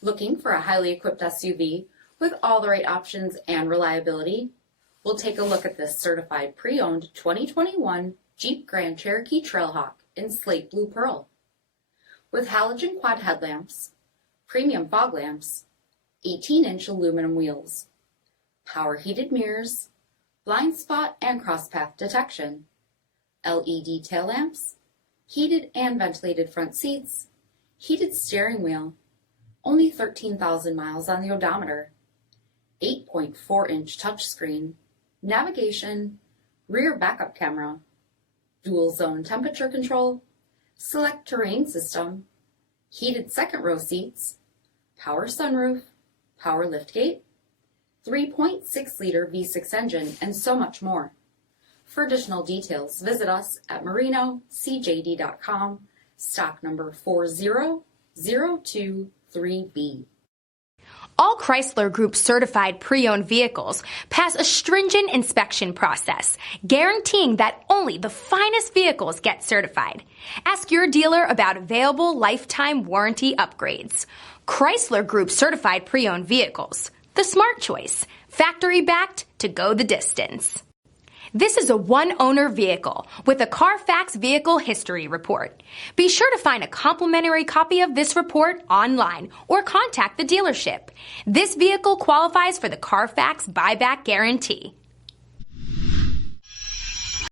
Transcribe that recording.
Looking for a highly equipped SUV with all the right options and reliability? We'll take a look at this certified pre-owned 2021 Jeep Grand Cherokee Trailhawk in slate blue pearl. With halogen quad headlamps, premium fog lamps, 18-inch aluminum wheels, power heated mirrors, blind spot and crosspath detection, LED tail lamps, heated and ventilated front seats, heated steering wheel, only 13,000 miles on the odometer, 8.4-inch touchscreen, navigation, rear backup camera, dual zone temperature control, SELEC-TERRAIN system, heated second row seats, power sunroof, power liftgate, 3.6-liter V6 engine, and so much more. For additional details, visit us at marinocjd.com, stock number 40023B. All Chrysler Group certified pre-owned vehicles pass a stringent inspection process, guaranteeing that only the finest vehicles get certified. Ask your dealer about available lifetime warranty upgrades. Chrysler Group certified pre-owned vehicles, the smart choice, factory backed to go the distance. This is a one-owner vehicle with a CARFAX vehicle history report. Be sure to find a complimentary copy of this report online or contact the dealership. This vehicle qualifies for the CARFAX buyback guarantee.